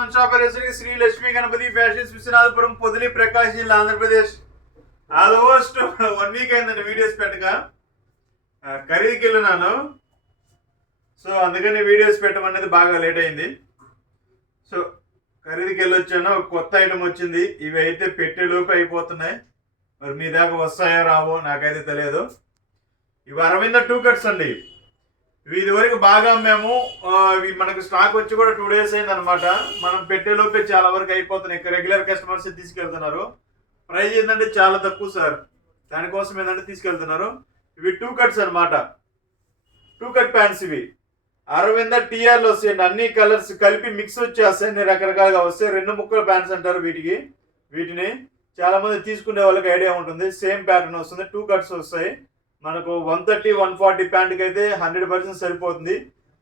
మన షాప్ వచ్చేసరికి శ్రీ లక్ష్మీ గణపతి ఫ్యాషన్స్ విశ్వనాథపురం పొదిలి ప్రకాశ్ జిల్లా ఆంధ్రప్రదేశ్. ఆల్మోస్ట్ 1 వీక్ అయిందండి వీడియోస్ పెట్టక. ఖరీదుకి వెళ్ళినాను, సో అందుకని వీడియోస్ పెట్టమనేది బాగా లేట్ అయింది. సో ఖరీదుకి వెళ్ళొచ్చాను, కొత్త ఐటమ్ వచ్చింది. ఇవి అయితే పెట్టేలోపు అయిపోతున్నాయి. మరి మీ దాకా వస్తాయో రావో నాకైతే తెలియదు. ఇవి అరవింద 2 కట్స్ అండి. ఇవి ఇదివరకు బాగా అమ్మాము. ఇవి మనకు స్టాక్ వచ్చి కూడా 2 డేస్ అయింది అనమాట. మనం పెట్టేలోపే చాలా వరకు అయిపోతున్నాయి. రెగ్యులర్ కస్టమర్స్ తీసుకెళ్తున్నారు. ప్రైస్ ఏంటంటే చాలా తక్కువ సార్, దానికోసం ఏంటంటే తీసుకెళ్తున్నారు. ఇవి 2 కట్స్ అనమాట, 2 కట్ ప్యాంట్స్. ఇవి అరవింద టీఆర్లు వస్తాయండి. అన్ని కలర్స్ కలిపి మిక్స్ వచ్చేస్తాయి, అన్ని రకరకాలుగా వస్తాయి. 2 ముక్కల ప్యాంట్స్ అంటారు వీటిని. చాలా మంది తీసుకునే వాళ్ళకి ఐడియా ఉంటుంది. సేమ్ ప్యాటర్న్ వస్తుంది, 2 కట్స్ వస్తాయి. మనకు 130, 140 ప్యాంట్కి అయితే 100% సరిపోతుంది.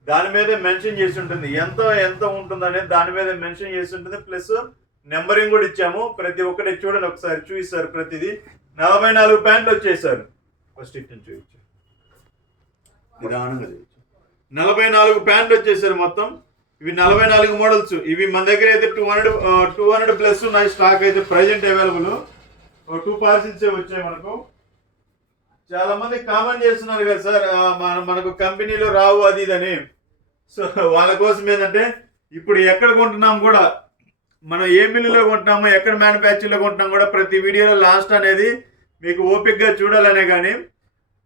దాని మీద మెన్షన్ చేసి ఉంటుంది ఎంత ఉంటుంది అనేది, దాని మీద మెన్షన్ చేసి ఉంటుంది. ప్లస్ నెంబరింగ్ కూడా ఇచ్చాము. ప్రతి ఒక్కటి చూడండి, ఒకసారి చూపిస్తారు. ప్రతిదీ 44 ప్యాంట్లు వచ్చేసారు. ఫస్ట్ ఇట్ని చూపించారు, నిదానంగా చూపించారు. 44 ప్యాంట్లు వచ్చేసారు మొత్తం. ఇవి 44 మోడల్స్. ఇవి మన దగ్గర అయితే 200 ప్లస్ ఉన్నాయి స్టాక్ అయితే ప్రజెంట్ అవైలబుల్. 2 పార్సిల్స్ వచ్చాయి మనకు. చాలా మంది కామెంట్ చేస్తున్నారు కదా సార్, మనకు కంపెనీలో రావు అది ఇదని. సో వాళ్ళ కోసం ఏంటంటే, ఇప్పుడు ఎక్కడ కొంటున్నాం కూడా, మనం ఏ మిల్లులో కొంటున్నామో, ఎక్కడ మ్యానుఫ్యాక్చర్లో కొంటున్నాం కూడా, ప్రతి వీడియోలో లాస్ట్ అనేది మీకు ఓపిక్గా చూడాలనే. కానీ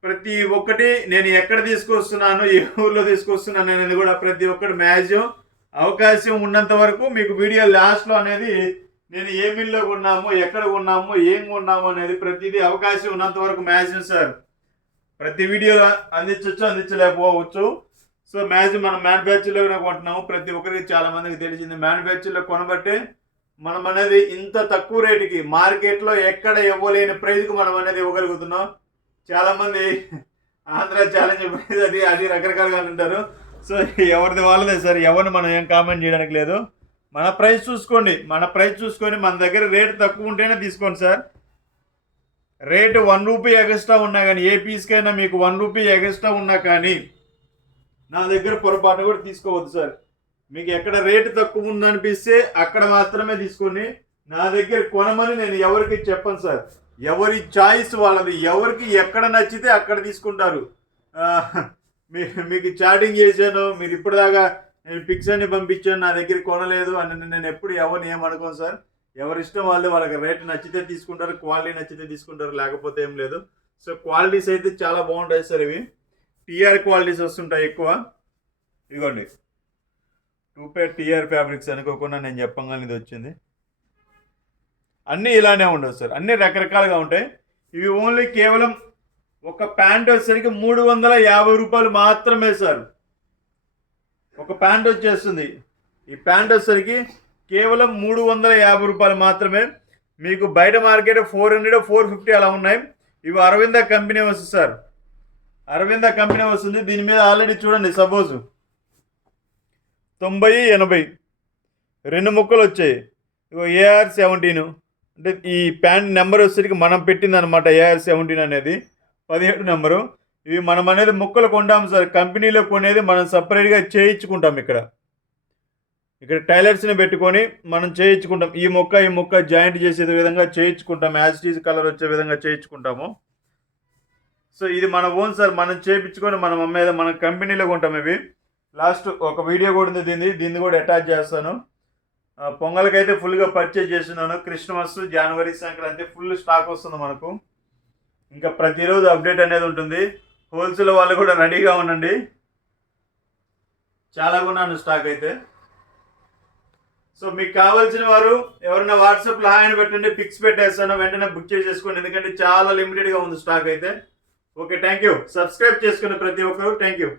ప్రతి ఒక్కటి నేను ఎక్కడ తీసుకొస్తున్నాను, ఏ ఊర్లో తీసుకొస్తున్నాను అనేది కూడా ప్రతి ఒక్కటి మ్యాక్సిమం అవకాశం ఉన్నంత వరకు మీకు వీడియో లాస్ట్లో అనేది నేను ఏ మిల్లో కొన్నాము, ఎక్కడ కొన్నాము, ఏం కొన్నాము అనేది ప్రతిదీ అవకాశం ఉన్నంత వరకు మ్యాక్సిమం సార్ ప్రతి వీడియోలో అందించవచ్చు, అందించలేకపోవచ్చు. సో మ్యాక్సిమం మనం మ్యానుఫ్యాక్చర్లో కొంటున్నాము. ప్రతి ఒక్కరికి చాలా మందికి తెలిసింది, మ్యానుఫ్యాక్చర్లో కొనబట్టే మనం అనేది ఇంత తక్కువ రేటుకి మార్కెట్లో ఎక్కడ ఇవ్వలేని ప్రైజ్కి మనం అనేది ఇవ్వగలుగుతున్నాం. చాలామంది ఆంధ్ర ఛాలెంజ్ ప్రైజ్ అది రకరకాలుగా అంటారు. సో ఎవరిది వాళ్ళదే సార్, ఎవరిని మనం ఏం కామెంట్ చేయడానికి లేదు. మన ప్రైస్ చూసుకోండి, మన దగ్గర రేటు తక్కువ ఉంటేనే తీసుకోండి సార్. రేటు 1 రూపీ ఎక్స్ట్రా ఉన్నా కానీ, ఏ పీస్కైనా మీకు 1 రూపీ ఎక్స్ట్రా ఉన్నా కానీ నా దగ్గర పొరపాటు కూడా తీసుకోవద్దు సార్. మీకు ఎక్కడ రేటు తక్కువ ఉందనిపిస్తే అక్కడ మాత్రమే తీసుకోండి. నా దగ్గర కొనమని నేను ఎవరికి చెప్పను సార్. ఎవరి చాయిస్ వాళ్ళది, ఎవరికి ఎక్కడ నచ్చితే అక్కడ తీసుకుంటారు. మీకు చాటింగ్ చేశాను, మీరు ఇప్పటిదాకా నేను పిక్స్ అన్ని పంపించాను, నా దగ్గర కొనలేదు అని నేను ఎప్పుడు ఎవరిని ఏమనుకోను సార్. ఎవరిష్టం వాళ్ళు, వాళ్ళకి రేట్ నచ్చితే తీసుకుంటారు, క్వాలిటీ నచ్చితే తీసుకుంటారు, లేకపోతే ఏం లేదు. సో క్వాలిటీస్ అయితే చాలా బాగుంటాయి సార్. ఇవి టీఆర్ క్వాలిటీస్ వస్తుంటాయి ఎక్కువ. ఇదిగోండి 2 పేర్ టీఆర్ ఫ్యాబ్రిక్స్ అనుకోకుండా నేను చెప్పగానే ఇది వచ్చింది. అన్నీ ఇలానే ఉండవు సార్, అన్నీ రకరకాలుగా ఉంటాయి. ఇవి ఓన్లీ కేవలం ఒక ప్యాంట్ వచ్చేసరికి 350 రూపాయలు మాత్రమే సార్. ఒక ప్యాంట్ వచ్చేస్తుంది. ఈ ప్యాంట్ వచ్చేసరికి కేవలం 350 రూపాయలు మాత్రమే. మీకు బయట మార్కెట్ 400, 450 అలా ఉన్నాయి. ఇవి అరవింద కంపెనీ వస్తుంది సార్, అరవింద కంపెనీ వస్తుంది. దీని మీద ఆల్రెడీ చూడండి, సపోజ్ 90, 80 2 ముక్కలు వచ్చాయి. ఇగో AR 17 అంటే ఈ ప్యాంట్ నెంబర్ వచ్చేసరికి మనం పెట్టింది అనమాట. AR 17 అనేది 17 నెంబరు. ఇవి మనం అనేది ముక్కలు కొంటాము సార్. కంపెనీలో కొనేది మనం సపరేట్గా చేయించుకుంటాం. ఇక్కడ టైలర్స్ని పెట్టుకొని మనం చేయించుకుంటాం. ఈ ముక్క జాయింట్ చేసే విధంగా చేయించుకుంటాం. యాజ్ టీజ్ కలర్ వచ్చే విధంగా చేయించుకుంటాము. సో ఇది మన ఓన్ సార్, మనం చేయించుకొని మనం అమ్మేది మన కంపెనీలో కొంటాం. ఇవి లాస్ట్ ఒక వీడియో కూడా ఉంది, దీన్ని కూడా అటాచ్ చేస్తాను. పొంగల్కి అయితే ఫుల్గా పర్చేజ్ చేస్తున్నాను. క్రిస్మస్, జనవరి, సంక్రాంతి ఫుల్ స్టాక్ వస్తుంది మనకు. ఇంకా ప్రతిరోజు అప్డేట్ అనేది ఉంటుంది. హోల్సేల్ వాళ్ళు కూడా రెడీగా ఉండండి, చాలా కొన్నాను స్టాక్ అయితే. సో మీకు కావాల్సిన వారు ఎవరైనా వాట్సాప్లో హాయ్ అని పెట్టండి, పిక్స్ పెట్టేస్తాను, వెంటనే బుక్ చేసేసుకోండి. ఎందుకంటే చాలా లిమిటెడ్గా ఉంది స్టాక్ అయితే. Okay, thank you. సబ్స్క్రైబ్ చేసుకుని ప్రతి ఒక్కరు, థ్యాంక్ యూ.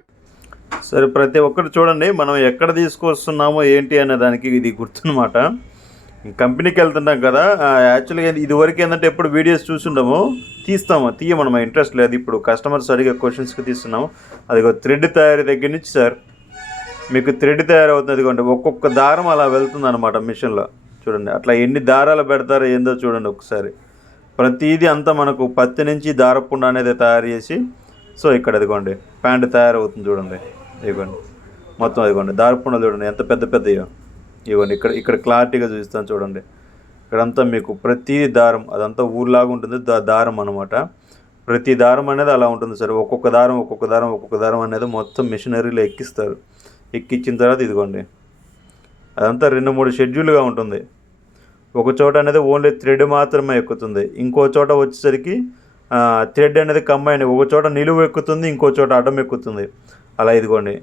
సరే, ప్రతి ఒక్కరు చూడండి, మనం ఎక్కడ తీసుకొస్తున్నామో ఏంటి అనే దానికి ఇది గుర్తున్నమాట. కంపెనీకి వెళ్తున్నాం కదా, యాక్చువల్గా ఇదివరకు ఏంటంటే ఎప్పుడు వీడియోస్ చూసుండము, తీయమనం ఇంట్రెస్ట్ లేదు. ఇప్పుడు కస్టమర్స్ అడిగే క్వశ్చన్స్కి తీస్తున్నాము. అదిగో థ్రెడ్ తయారీ దగ్గర నుంచి సార్ మీకు థ్రెడ్ తయారవుతుంది. ఇదిగోండి ఒక్కొక్క దారం అలా వెళ్తుంది అనమాట మిషన్లో. చూడండి అట్లా ఎన్ని దారాలు పెడతారో ఏందో చూడండి ఒకసారి. ప్రతిదీ అంతా మనకు పత్తి నుంచి దారపుండ అనేది తయారు చేసి, సో ఇక్కడ ఇదిగోండి ప్యాంట్ తయారవుతుంది చూడండి. ఇదిగోండి మొత్తం ఇదిగోండి దారపుండలు చూడండి ఎంత పెద్దయో. ఇవ్వండి ఇక్కడ క్లారిటీగా చూపిస్తాను చూడండి. ఇక్కడంతా మీకు ప్రతి దారం అదంతా ఊర్లాగా ఉంటుంది, దారం అనమాట. ప్రతి దారం అనేది అలా ఉంటుంది సార్. ఒక్కొక్క దారం అనేది మొత్తం మిషనరీలో ఎక్కిస్తారు. ఎక్కించిన తర్వాత ఇదిగోండి అదంతా 2-3 షెడ్యూల్గా ఉంటుంది. ఒక చోట అనేది ఓన్లీ థ్రెడ్ మాత్రమే ఎక్కుతుంది, ఇంకో చోట వచ్చేసరికి థ్రెడ్ అనేది కంబైన్ ఒక చోట నిలువు ఎక్కుతుంది, ఇంకో చోట అడ్డం ఎక్కుతుంది. అలా ఇదిగోండి